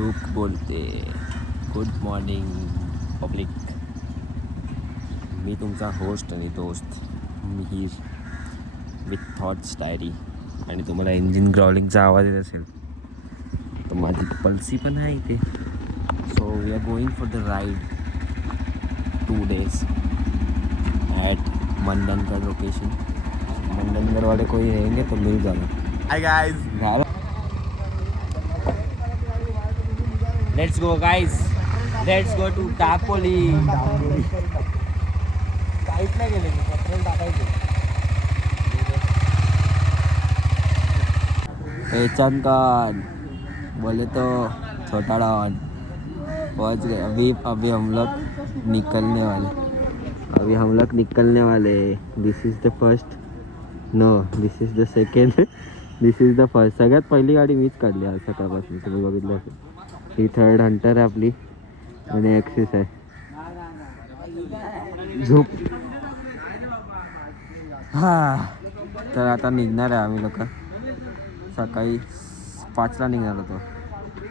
रूप बोलते. Good morning public. मी तुमचा होस्ट आणि दोस्त मिहीर विथ थॉट्स डायरी. आणि तुम्हाला इंजिन ग्रॉलिंगचा आवाज येत असेल तर माझी पल्सी पण आहे इथे. So we are going for the ride 2 days at Mandangad location. Mandangad वाले कोई रहेंगे तो मिल जाना. Hi guys. Let's go guys. Let's go to Dapoli. काहीच नाही गेले मी, पेट्रोल टाकायचे. पहचान कौन बोले तो छोटा डॉन. पहुंच गए. अभी हम लोग निकलने वाले. This is the first. No, this is the second. This is the first. सगळ्यात पहिली गाडी मीच काढली आज सकाळपासून. तुम्ही बघितलं असेल. ही थर्ड हंटर आहे आपली आणि ॲक्सिस आहे. झोप. हा तर आता निघणार आहे आम्ही लोक. सकाळी 5ला निघालो होतो.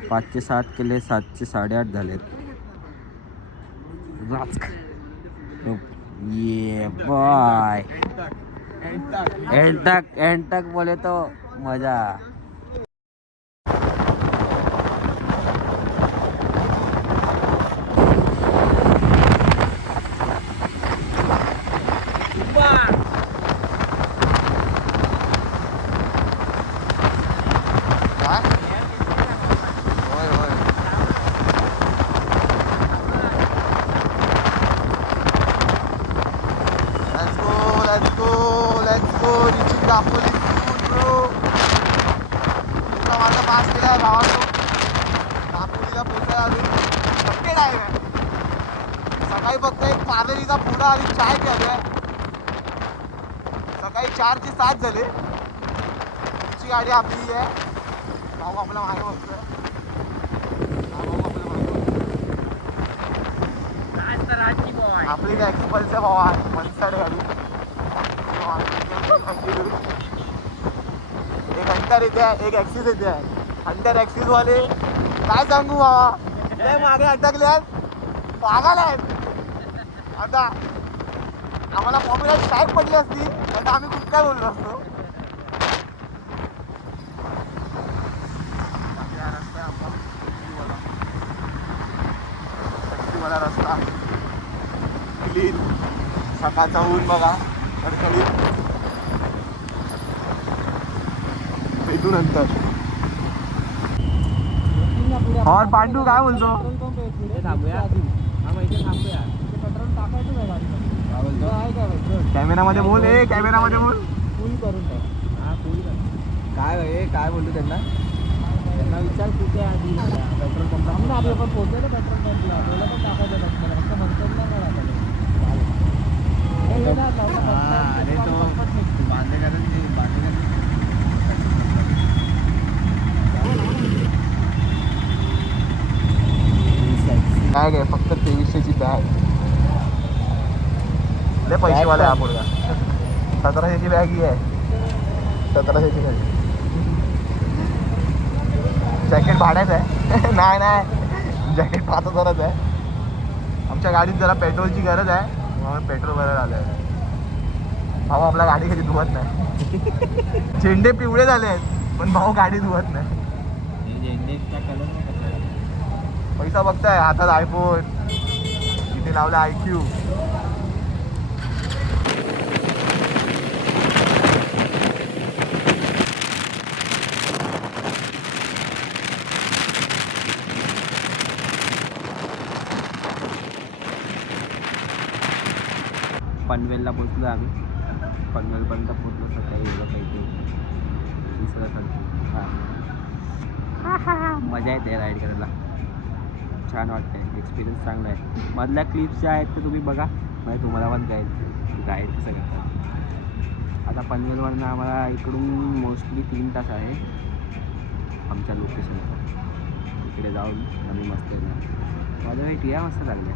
5चे 7 केले, 7चे 8:30 झालेत. ये बाय. एंड तक बोले तो मजा. Let's go. Reaching Dapoli soon, bro. पूर्ण माझा पास केला आहे गावातून. दापोलीला पोहोचायला अजून शक्य नाही आहे. सकाळी फक्त एक पार्लरीचा पुडा आणि चाय प्यायला. सकाळी 4चे 7 झाले. तुमची गाडी आपली आहे. भाऊ आपला मागे बघतोय. आपली एक्सपल्सच्या भावा आहे. मनसाड गाडी. एक हंटर येते आहे, एक ॲक्सिस येते आहे. हंटर ॲक्सिस वाले काय सांगू बाबा, ते मागे अटकल्यात, पागल आहेत. आता आम्हाला पॉप्युलर स्ट्राईक पडली असती तर आम्ही खूप काय बोललो असतो. मला रस्ता क्लीन. सकाळचा ऊन बघा कडकडीत. भेटू नंतर. और पांडू काय बोलतो. कॅमेरामध्ये बोल. कॅमेरामध्ये बोल. काय बोलतो त्यांना विचार कुठे आधी पेट्रोल पंप. आपण पोहोचलो पेट्रोल पंपला. आपल्याला पण टाकायचं फक्त म्हणतो अरे तो बॅग आहे फक्त 2300ची बॅग. लय पैसेवाला आहे हा पोरगा. 1700ची बॅग ही आहे. 1700ची बॅग. जॅकेट भाड्याच आहे. नाही जॅकेट 5000च आहे. आमच्या गाडीत जरा पेट्रोलची गरज आहे म्हणून पेट्रोल भरायला आलं आहे. भाऊ आपला गाडी कधी धुवत नाही. झेंडे पिवळे झाले आहेत पण भाऊ गाडी धुवत नाही. पैसा बघताय हातात आयफोन. इथे लावलं IQ. पनवेलला पोचलो आम्ही. पनवेलपर्यंत पोचलो सकाळी. काही दुसरं चालतो. मजा येते राईड करायला. छान वाटतं. एक्सपिरियन्स चांगला आहे. मधल्या क्लिप्स ज्या आहेत ते तुम्ही बघा म्हणजे तुम्हाला पण कळेल राईड कसं करतात. आता पनवेलवरनं आम्हाला इकडून मोस्टली 3 तास आहे आमच्या लोकेशनचं. इकडे जाऊन आम्ही मस्त आहे. माझ्या वेट या मस्त लागल्या.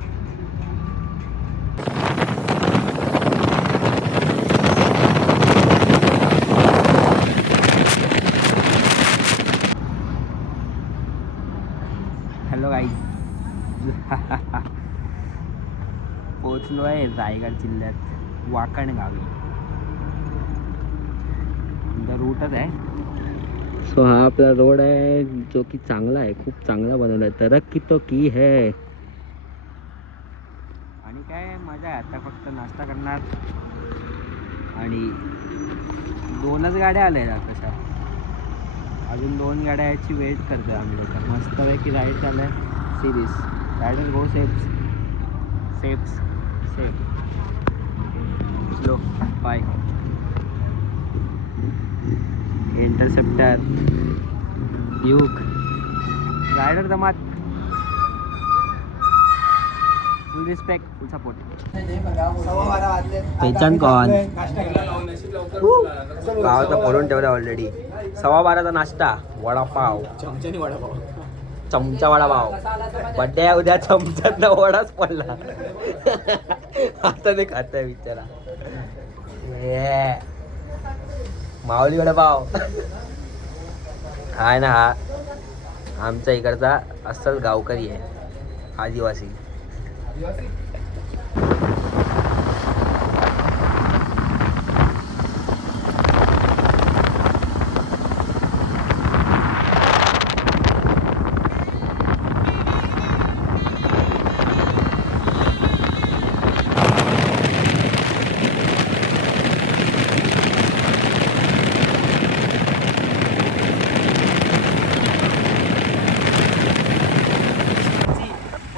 Hello guys. पोचलो आहे रायगड जिल्ह्यात वाकण गावी. रूटच आहे. सो हा आपला रोड आहे जो की चांगला आहे, खूप चांगला बनवला आहे. तरक्की तो की है. आणि काय मजा आहे. आता फक्त नाश्ता करणार आणि 2च गाड्या आल्या आहेत तशा. अजून 2 गाड्या याची वेट करतोय आम्ही लोक. मस्तपैकी राईड चालू आहे. Series rider go safe slow bye. Interceptor Duke rider दमात. Full respect, full support. पेचान कॉन गावाचा बोलून ठेवला ऑलरेडी. 12:15चा नाश्ता वडापाव, चमचा वडापाव. बड्डे उद्या चमच्यातला वडाच पडला. आता ते खात आहे बिचारा. माऊली वडापाव हाय ना. हा आमच्या इकडचा अस्सल गावकरी आहे, आदिवासी.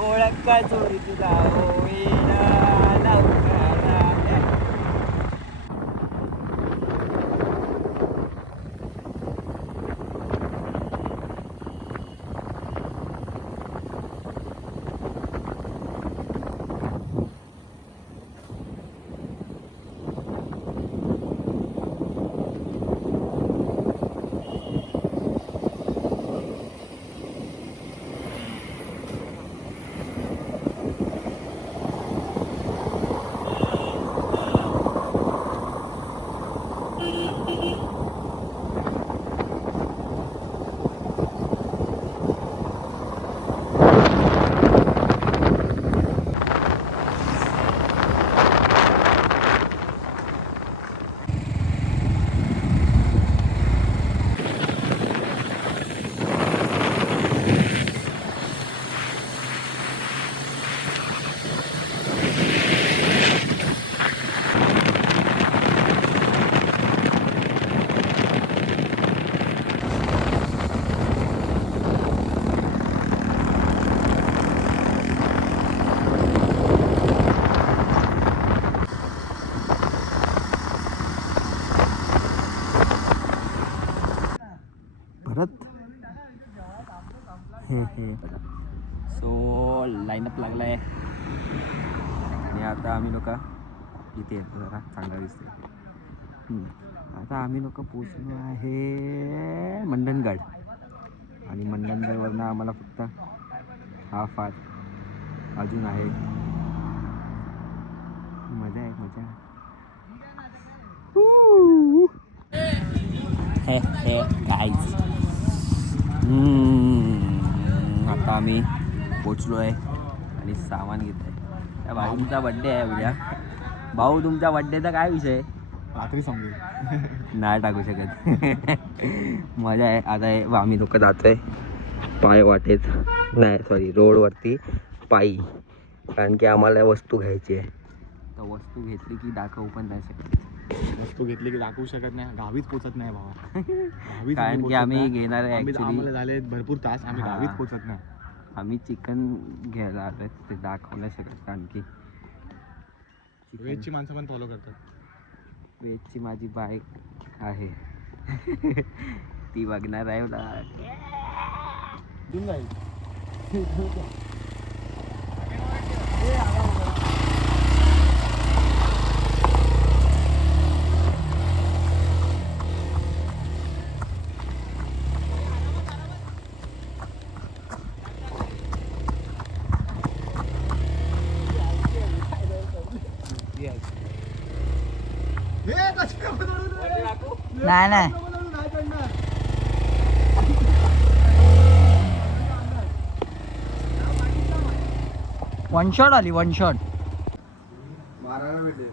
ओळख जोडी तुला परत. सो लाईनअप लागला आहे आणि आता आम्ही लोक इथे येतो. जरा चांगला दिसते. आता आम्ही लोक पोचलो आहे मंडणगड. आणि मंडणगडवरनं आम्हाला फक्त हा फार अजून आहे. मजा आहे मजा. हे गाईज. आता आम्ही पोचलो आहे आणि सामान घेत आहे. त्या भाऊंचा बड्डे आहे उद्या. भाऊ तुमचा बड्डेचा काय विषय? रात्री समजेल. नाही टाकू शकत. मजा आहे. आता आम्ही लोक जातोय पाय वाटेत, नाही सॉरी रोडवरती पायी. कारण की आम्हाला वस्तू घ्यायची आहे. तर वस्तू घेतली की दाखवू पण नाही शकत. वस्तू घेतली की दाखवू शकत नाही. गावीच पोचत नाही भावा. कारण की आम्ही घेणार आहे आम्हाला झाले भरपूर तास. आम्ही गावीच पोचत नाही. आम्ही चिकन घ्यायला आलोय. ते दाखवू नाही शकत कारण की वेजची माणसं पण फॉलो करतात. वेजची माझी बाईक आहे. ती बघणार आहे मला. नाही नाही वन शॉट आली वन शॉट. मारायला भेटेल.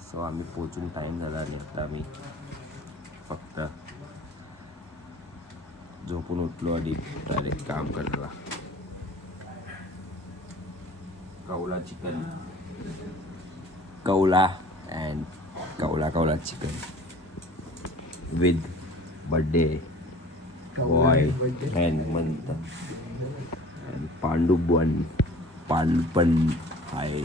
सो आम्ही पोचून टाईम झाला आणि आता आम्ही फक्त झोपून उठलो आणि डायरेक्ट काम करायला. कौला चिकन, कौला अँड कौला chicken with birthday boy and month and Pandu पण आहे.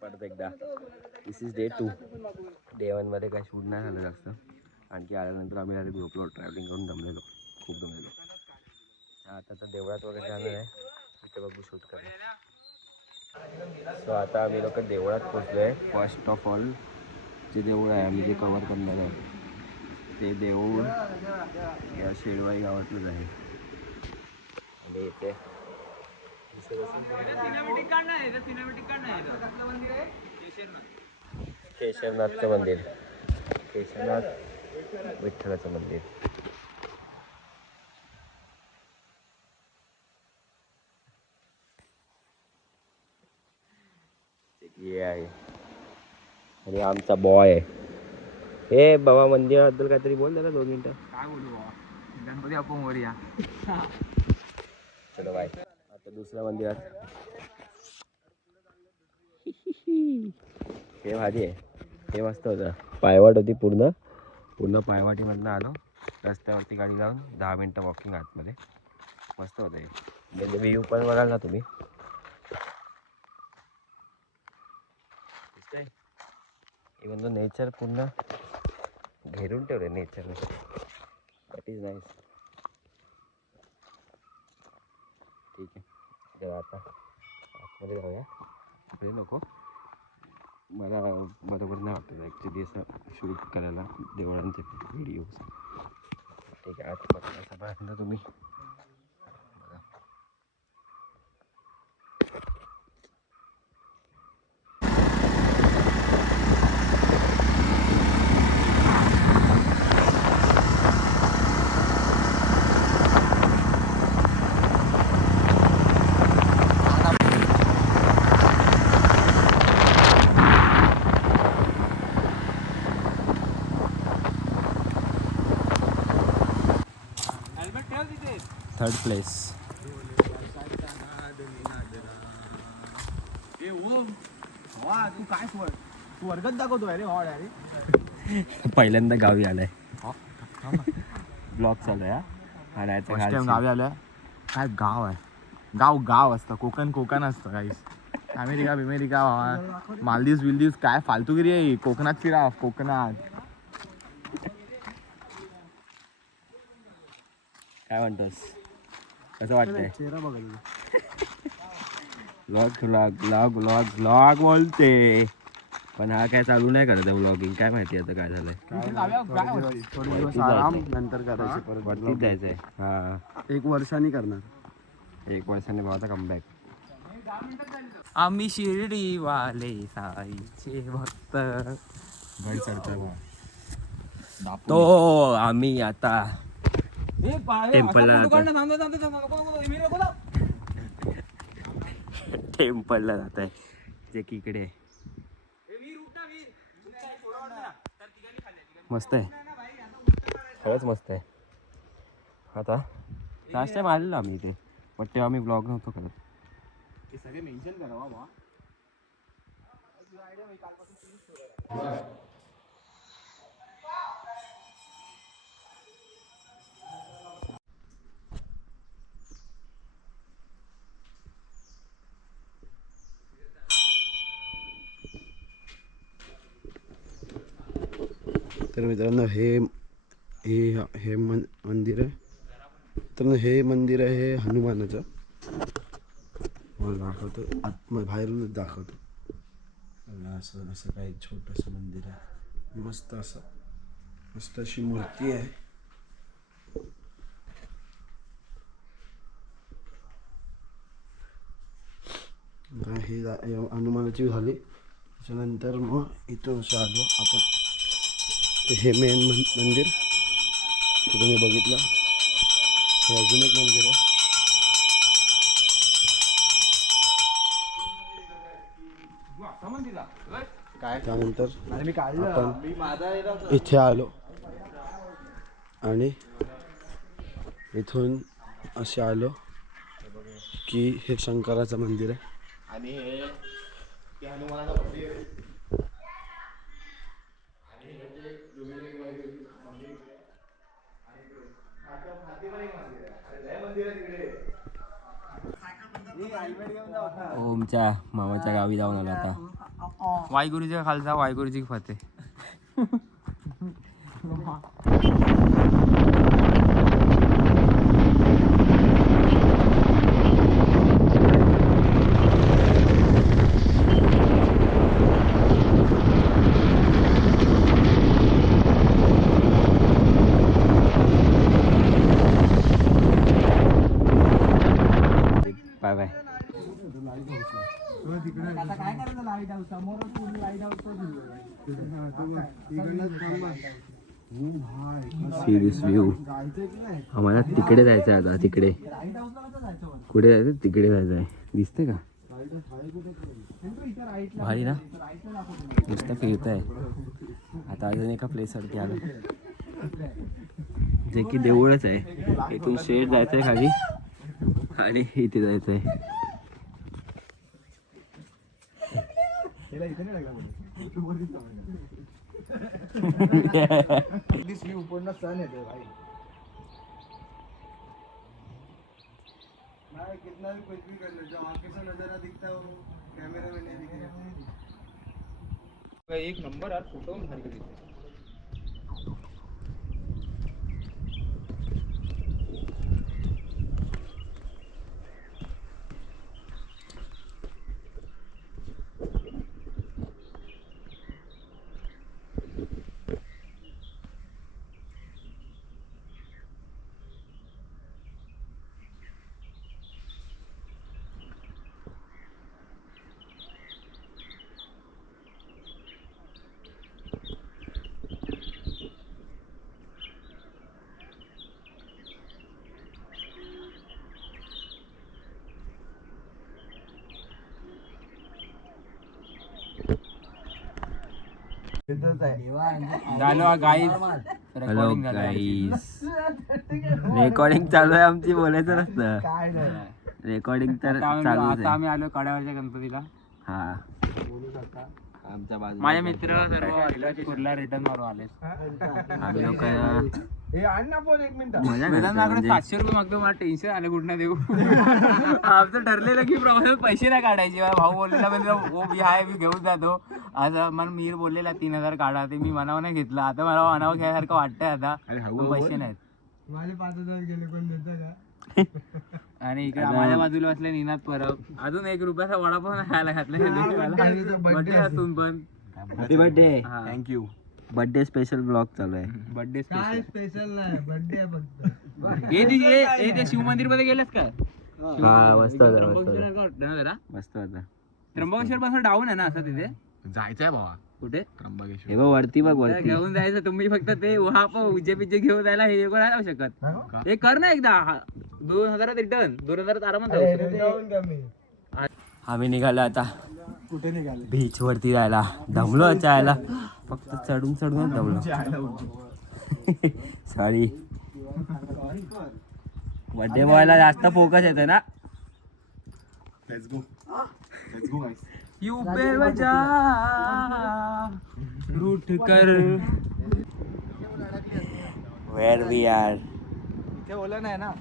परत एकदा दिस इज डे 2. डे 1 मध्ये काही शूट नाही झालं जास्त. आणखी आल्यानंतर आम्ही आधी झोपलो, ट्रॅव्हलिंग करून दमलेलो, खूप दमलेलो. आता तर देवळात वगैरे जाणार आहे, तिथे बघू शूट करूया. सो आता आम्ही लोक देवळात पोचलो आहे. फर्स्ट ऑफ ऑल जे देऊळ आहे आम्ही जे कवर करणार आहे ते देऊळ या शेडवाई गावातलंच आहे. आणि इथे केशरनाथचं मंदिर, केशरनाथ विठ्ठलाचं मंदिर. हे आहे आणि आमचा बॉय आहे. हे बाबा मंदिराबद्दल काहीतरी बोल ना 2 मिनिटं. काय बोलू बाबा, गणपती आपण वरूया. चलो बाय. आता दुसऱ्या मंदिरात हे भारी आहे, हे मस्त होतं. पायवाट होती, पूर्ण पायवाटीमधनं आलो, रस्त्यावरती गाडी लावून 10 मिनटं वॉकिंग आतमध्ये. मस्त होतं हे. म्हणजे व्ह्यू पण बघाल ना तुम्ही. इवन तो नेचर पूर्ण घेरून ठेवलं नेचरने. That is nice. ठीक आहे, जरा आता आतमध्ये जाऊया. तिकडे नको, मला बरोबर नाही वाटत ॲक्च्युली असं शूट करायला देवळांचे व्हिडिओज. ठीक आहे, आतपर्यंत तुम्ही बघा. Third place. तू काय तू वर्गात दाखवतोय रे हॉड अरे. पहिल्यांदा गावी आलाय, ब्लॉग चालू आहे. गावी आलाय. काय गाव आहे, गाव असतं. कोकण असतं काहीच. अमेरिका मालदीव काय फालतूगिरी आहे. कोकणात फिरा, कोकणात. काय म्हणतोस, कसं वाटतंय? चेहरा बघा. ब्लॉग बोलते, पण हा काय चालू नाही करत आहे ब्लॉगिंग. काय माहिती आता काय झालंय. आराम नंतर करायचे, परत वरतीच जायचंय. हा, 1 वर्षांनी करणार. 1 वर्षाने भावाचा कमबॅक. आम्ही शिर्डी वाले साईचे भक्त. तो आम्ही आता टेम्पलला जात आहे, जे की इकडे आहे. मस्त आहे, खरंच मस्त आहे. आता लास्ट टाइम आलेलो आम्ही इथे, पण तेव्हा आम्ही ब्लॉग नव्हतो करत. सगळे मेन्शन करा बाबा. तर मित्रांनो हे मंदिर आहे. तर हे मंदिर आहे, हे हनुमानाचं. मला दाखवतो, बाहेरूनच दाखवतो. असं काही छोटंसं मंदिर आहे. मस्त अशी मूर्ती आहे. हे हनुमानाची झाली. त्याच्यानंतर मग इथून असं आलो आपण. हे मेन मंदिर तुम्ही बघितलं. हे अजून एक मंदिर आहे. त्यानंतर आपण इथे आलो आणि इथून असे आलो की हे शंकराचं मंदिर आहे. आणि हे हनुमानाचं मंदिर आहे. ओमच्या मामाच्या गावी जाऊन आलो आता. वायगुरुजी खालचा वायगुरुजी फते. Bye bye. Serious view. आम्हाला तिकडे जायचं आहे आता. तिकडे कुठे जायचं? तिकडे जायचं आहे. दिसते का? भारी ना. नुसतं फिरत आहे. आता अजून एका प्लेसवरती आलो जे की देऊळच आहे. इथून शेड जायचं आहे खाली आणि इथे जायचं आहे. पूर्ण सण येते भाई. कितना भी कुछ भी कर लो, जो आंखें से नजारा दिखता है वो कैमरे में नहीं दिखेगा. एक नंबर यार फोटो भारी दिसते. झालो गाईज. हॅलो गाईस. रेकॉर्डिंग चालू आहे आमची. बोलायचं नसतं. रेकॉर्डिंग तर चालू आता आम्ही आलो कड्यावरच्या गणपतीला. हा आमच्या बाजू. माझ्या मित्र सर्व कुर्ला रिटर्न मारून आले. आम्ही लोक हे आण ना फोन 1 मिनिट. मजा वेदांत करतो मागं म्हणजे. 700 रुपये मागतो. मला टेन्शन आलं कुठं देऊ. आमचं ठरलेलं की प्रवासात पैसे नाही काढायचे. भाऊ बोललेला म्हणजे हो मी आहे मी घेऊन जातो. असं मला मीर बोललेला 3000 काढा. ते मी मनावर नाही घेतलं. आता मला मनावर घ्यायसारखं वाटतंय आता. पण पैसे नाहीत. माझे 5000 गेले. कोण देतं का? आणि इकडे माझ्या बाजूला असले निनाद परब. अजून 1 रुपयाचा वडापाव नाही खायला घातला. बर्थडे असून पण. Happy birthday. हा. थँक्यू. बर्थडे स्पेशल ब्लॉग चालू आहे. बर्थडे काय स्पेशल नाही. बर्थडे आहे फक्त. हे शिव मंदिर मध्ये गेलेस का? हा मस्त होता. त्र्यंबकेश्वर मस्त होता. त्र्यंबकेश्वर पासून डाऊन आहे ना असं तिथे. जायचंय भावा कुठे? त्र्यंबकेश्वर. हे बघ वरती बघ वरती. घेऊन जायचं तुम्ही फक्त ते उजे पिजे घेऊन जायला हे नाही जाऊ शकत. हे कर ना एकदा 2000 रिटर्न 2000 आरामात जाऊ. आम्ही निघालो आता कुठे निघाले? बीच वरती जायला. दमलो जायला. फक्त चढून चढून दमलो. सॉरी. बर्थडे बॉयला जास्त फोकस येतो ना. Let's go. Let's go guys. यू बेवजा रूट कर. Where we are. इथे ओलं नाही ना.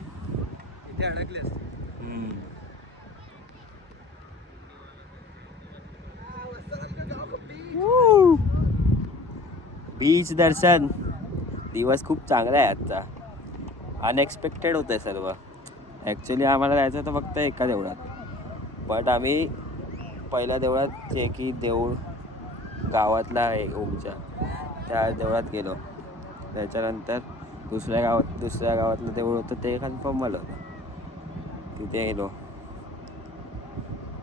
इथे अडकले असते. बीच दर्शन. दिवस खूप चांगला आहे आजचा. अनएक्सपेक्टेड होतं सर्व. ॲक्च्युली आम्हाला जायचं होतं फक्त एका देवळात. बट आम्ही पहिल्या देवळात जे की देऊळ गावातला आहे ओमच्या त्या देवळात गेलो. त्याच्यानंतर दुसऱ्या गावातलं देऊळ होतं ते कन्फर्म झालं होतं. तिथे गेलो.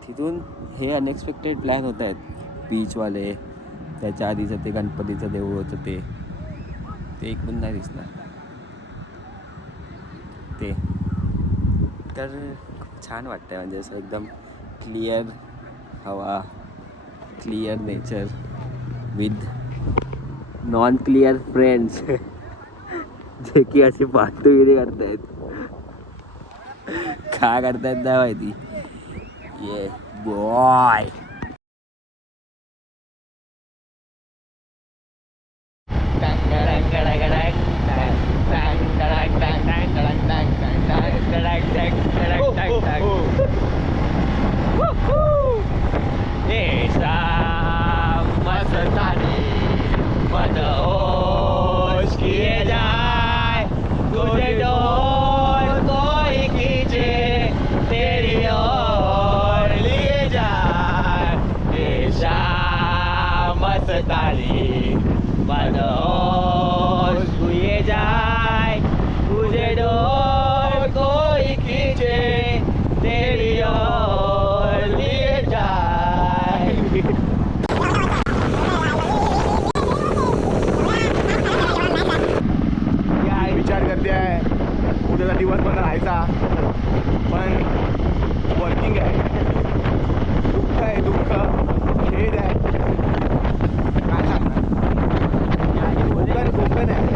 तिथून हे अनएक्सपेक्टेड प्लॅन होत आहेत बीचवाले. त्याच्या आधीचं ते गणपतीचं देऊळ होतं ते इकडून नाही दिसणार ते. तर खूप छान वाटतं म्हणजे असं एकदम क्लिअर हवा, clear nature with non clear friends जे की असे फालतूगिरी करतायत. काय करतायत नाही माहिती. ये बॉय विचार करते आहे उद्याचा दिवस पण राहायचा, पण वर्किंग आहे. दुःख आहे, दुःख खेद आहे, काय सांगणार. कोकण आहे.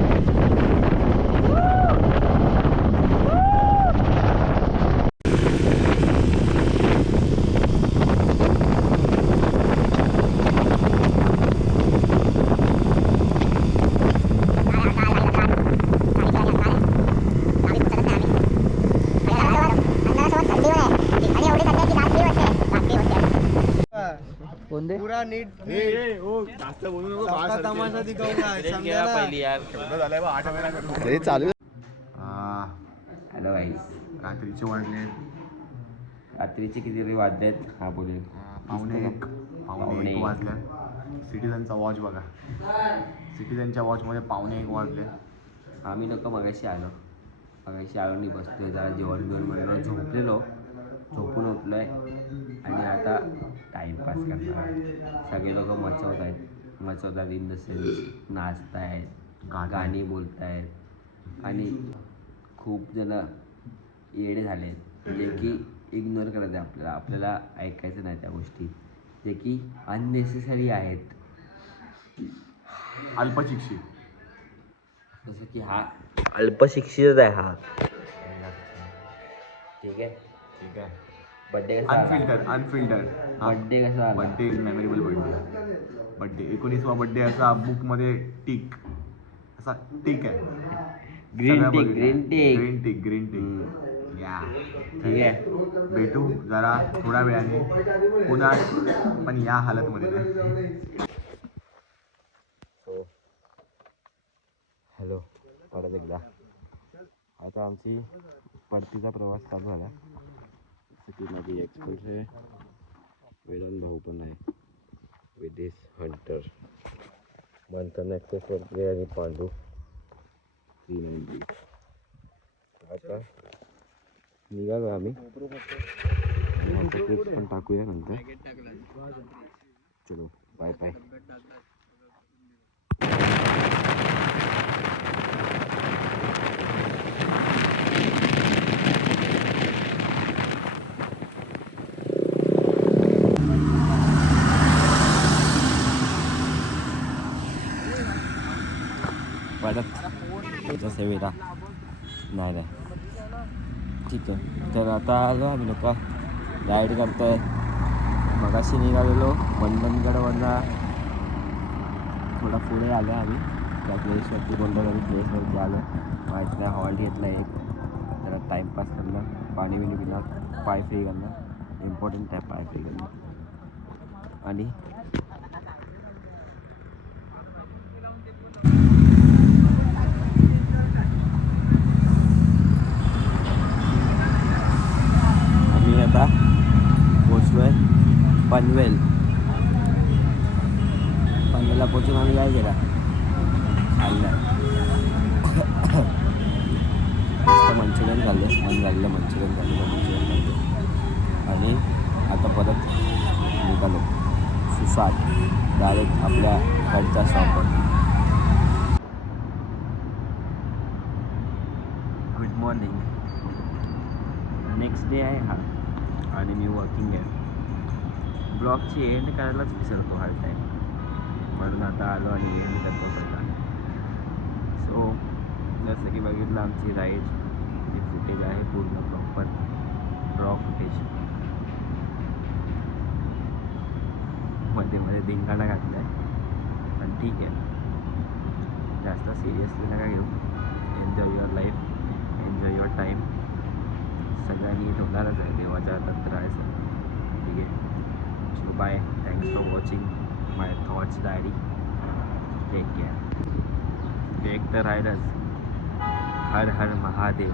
पुरा नीट जास्त बोलू नको. तमाशा दिखाऊंगा पहिली यार. हे चालू. हॅलो गाईस, रात्रीचे वाजले रात्रीचे किती तरी वाजले आहेत. हा बोलेल पावणे एक वाजले. सिटीजनचा वॉच बघा, सिटीजनच्या वॉचमध्ये पावणे एक वाजले. आम्ही लोक मगाशी आलो नाही, बसलो जरा जेवण म्हणलं, झोपून उठलो आहे आणि आता टाईमपास करणार. सगळे लोक मचवतात इन द सेन्स नाचत आहेत, गाणी बोलत आहेत आणि खूप जण येडे झाले आहेत जे की इग्नोर करत आहे आपल्याला ऐकायचं नाही त्या गोष्टी जे की अननेसेसरी आहेत. अल्पशिक्षित, जसं की हा अल्पशिक्षितच आहे हा. ठीक आहे. बड्डे कसा अनफिल्टर बड्डे कसा आला? बड्डे मेमोरेबल बड्डे 19वा बड्डे असा बुकमध्ये टिक असा टिक आहे. ग्रीन टिक या ठीक आहे. भेटू जरा थोड्या वेळाने पुन्हा, पण या हालतमध्ये नाही. हॅलो, परत एकदा. आता आमची परतीचा प्रवास चालू झाला. सिटीमध्ये एक्सप्रेस आहे. वेदांत भाऊ पण आहे विथ दिस हंटर. मंथन एक्सप्रेसवरती आणि पांडू 390. आता निघालो आम्ही. क्लिप्स पण टाकूया नंतर. चलो बाय बाय. परत तुमच्या सेवेला नाही ठीक आहे. तर आता आलो आम्ही लोक राईड करतोय. मगाशी निघालेलो मंडणगडवरनं थोडा पुढे आलो आम्ही त्या प्लेसवरती, गोंडवली प्लेसवरती आलो. माहिती नाही, हॉल्ट घेतला एक, जरा टाईमपास करणं, पाणी बिणी पिणं, पाय फ्री करणं इम्पॉर्टंट आहे. पाय फ्री करणं आणि आम्ही आता पोचलो आहे पनवेलला पोचून आम्ही काय केला खाल्लं. मंचुरियन खाल्लं, मन झालेलं मंचुरियन खाल्लं आणि आता परत निघालो सुसाट डायरेक्ट आपल्या घरच्या शॉपवर. Good morning. नेक्स्ट डे आहे हा आणि मी वर्किंग आहे. ब्लॉगची एंड करायलाच विसरतो हर टाईम, म्हणून आता आलो आणि एंड करतो पहिला. सो जसं की बघितलं आमची राईड जे फुटेज आहे पूर्ण प्रॉपर रॉ फुटेज. मध्ये मध्ये धिंगाणा घातला आहे पण ठीक आहे, जास्त सिरियसली नका घेऊ. Enjoy your life, enjoy your time. सगळं नीट होणारच आहे, देवाच्या हातात राहायचं. ठीक आहे. So bye, thanks for watching my thoughts diary. Take care. एक तर राहिलंच, हर हर महादेव.